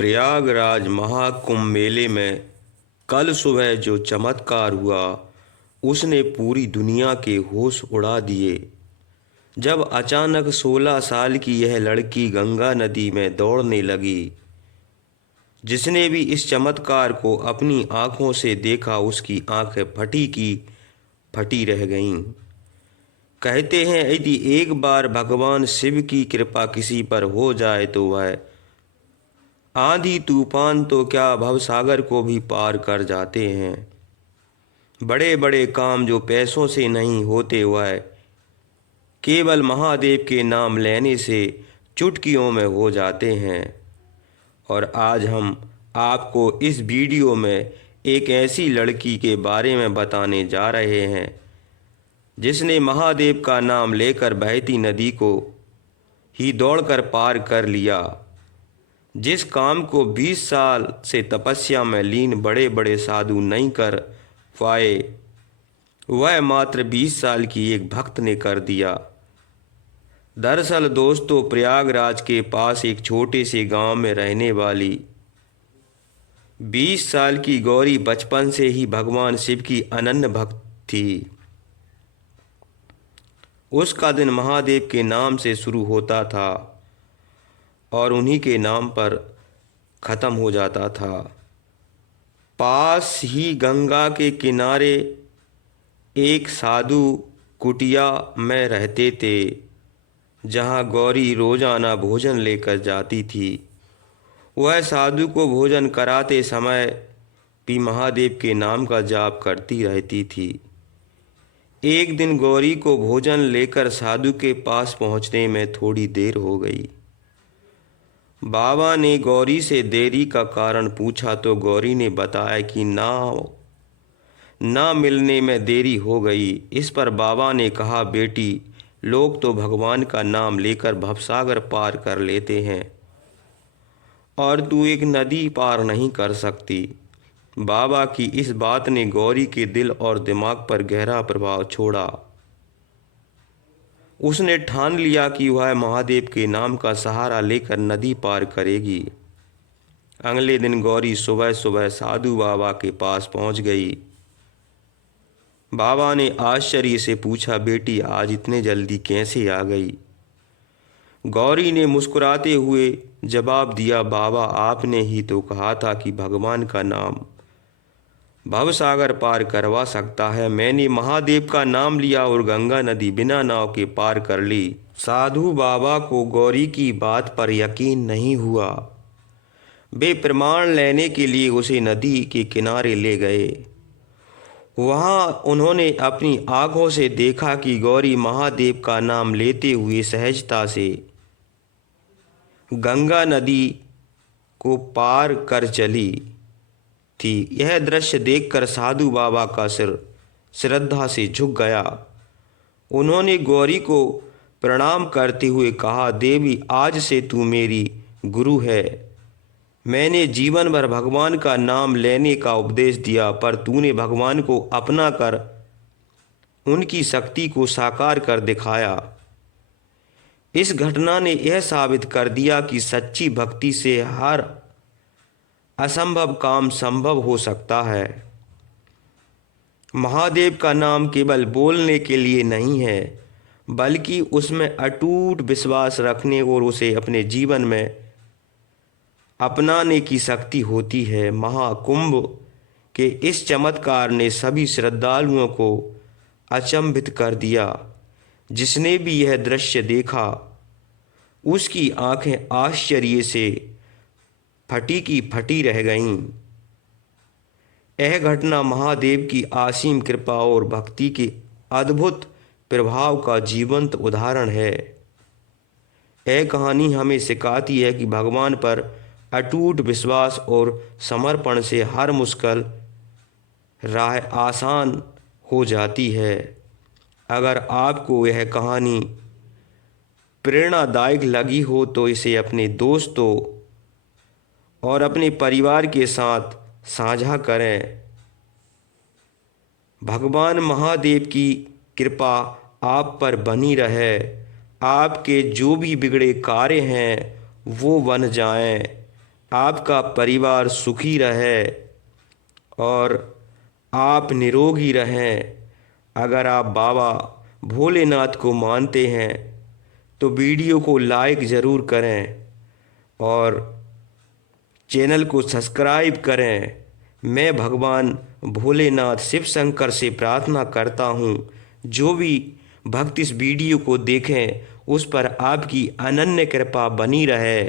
प्रयागराज महाकुंभ मेले में कल सुबह जो चमत्कार हुआ उसने पूरी दुनिया के होश उड़ा दिए। जब अचानक 16 साल की यह लड़की गंगा नदी में दौड़ने लगी। जिसने भी इस चमत्कार को अपनी आंखों से देखा उसकी आंखें फटी की फटी रह गईं। कहते हैं यदि एक बार भगवान शिव की कृपा किसी पर हो जाए तो वह आंधी तूफान तो क्या भवसागर को भी पार कर जाते हैं। बड़े बड़े काम जो पैसों से नहीं होते वह केवल महादेव के नाम लेने से चुटकियों में हो जाते हैं। और आज हम आपको इस वीडियो में एक ऐसी लड़की के बारे में बताने जा रहे हैं जिसने महादेव का नाम लेकर बहती नदी को ही दौड़कर पार कर लिया। जिस काम को 20 साल से तपस्या में लीन बड़े बड़े साधु नहीं कर पाए वह मात्र 20 साल की एक भक्त ने कर दिया। दरअसल दोस्तों, प्रयागराज के पास एक छोटे से गांव में रहने वाली 20 साल की गौरी बचपन से ही भगवान शिव की अनन्य भक्त थी। उसका दिन महादेव के नाम से शुरू होता था और उन्हीं के नाम पर ख़त्म हो जाता था। पास ही गंगा के किनारे एक साधु कुटिया में रहते थे जहां गौरी रोजाना भोजन लेकर जाती थी। वह साधु को भोजन कराते समय भी महादेव के नाम का जाप करती रहती थी। एक दिन गौरी को भोजन लेकर साधु के पास पहुंचने में थोड़ी देर हो गई। बाबा ने गौरी से देरी का कारण पूछा तो गौरी ने बताया कि ना मिलने में देरी हो गई। इस पर बाबा ने कहा, बेटी, लोग तो भगवान का नाम लेकर भवसागर पार कर लेते हैं और तू एक नदी पार नहीं कर सकती। बाबा की इस बात ने गौरी के दिल और दिमाग पर गहरा प्रभाव छोड़ा। उसने ठान लिया कि वह महादेव के नाम का सहारा लेकर नदी पार करेगी। अगले दिन गौरी सुबह सुबह साधु बाबा के पास पहुंच गई। बाबा ने आश्चर्य से पूछा, बेटी, आज इतने जल्दी कैसे आ गई? गौरी ने मुस्कुराते हुए जवाब दिया, बाबा, आपने ही तो कहा था कि भगवान का नाम भवसागर पार करवा सकता है। मैंने महादेव का नाम लिया और गंगा नदी बिना नाव के पार कर ली। साधु बाबा को गौरी की बात पर यकीन नहीं हुआ। वे प्रमाण लेने के लिए उसे नदी के किनारे ले गए। वहां उन्होंने अपनी आंखों से देखा कि गौरी महादेव का नाम लेते हुए सहजता से गंगा नदी को पार कर चली थी। यह दृश्य देखकर साधु बाबा का सिर श्रद्धा से झुक गया। उन्होंने गौरी को प्रणाम करते हुए कहा, देवी, आज से तू मेरी गुरु है। मैंने जीवन भर भगवान का नाम लेने का उपदेश दिया पर तूने भगवान को अपना कर उनकी शक्ति को साकार कर दिखाया। इस घटना ने यह साबित कर दिया कि सच्ची भक्ति से हर असंभव काम संभव हो सकता है। महादेव का नाम केवल बोलने के लिए नहीं है बल्कि उसमें अटूट विश्वास रखने और उसे अपने जीवन में अपनाने की शक्ति होती है। महाकुंभ के इस चमत्कार ने सभी श्रद्धालुओं को अचंभित कर दिया। जिसने भी यह दृश्य देखा उसकी आंखें आश्चर्य से फटी की फटी रह गईं। यह घटना महादेव की असीम कृपा और भक्ति के अद्भुत प्रभाव का जीवंत उदाहरण है। यह कहानी हमें सिखाती है कि भगवान पर अटूट विश्वास और समर्पण से हर मुश्किल राह आसान हो जाती है। अगर आपको यह कहानी प्रेरणादायक लगी हो तो इसे अपने दोस्तों और अपने परिवार के साथ साझा करें। भगवान महादेव की कृपा आप पर बनी रहे। आपके जो भी बिगड़े कार्य हैं वो बन जाएं। आपका परिवार सुखी रहे और आप निरोगी रहें। अगर आप बाबा भोलेनाथ को मानते हैं तो वीडियो को लाइक ज़रूर करें और चैनल को सब्सक्राइब करें। मैं भगवान भोलेनाथ शिव शंकर से प्रार्थना करता हूँ, जो भी भक्त इस वीडियो को देखें उस पर आपकी अनन्य कृपा बनी रहे।